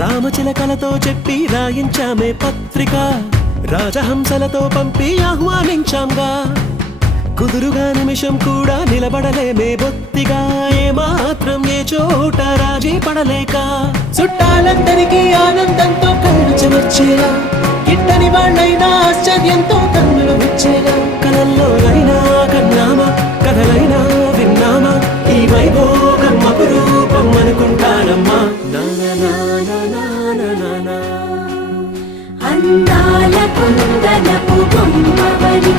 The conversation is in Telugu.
రామచిలకలతో చెప్పి రాయించామే పత్రిక రాజహంసలతో పంపి ఆహ్వానించాంగా కుదురుగా నిమిషం కూడా నిలబడలేమే బొత్తిగా ఏమాత్రం ఏ చోట రాజీ పడలేక చుట్టాలందరికీ ఆనందంతో కళ్ళు చెమర్చేలా గిట్టని వాళ్ళైనా ఆశ్చర్యంతో కన్నులు వచ్చేలా కలల్లో అయినా కన్నామా కథలైనా విన్నామా ఈ వైభోగం అపురూపం అనుకుంటానమ్మా అందాల కుందనపు బొమ్మవని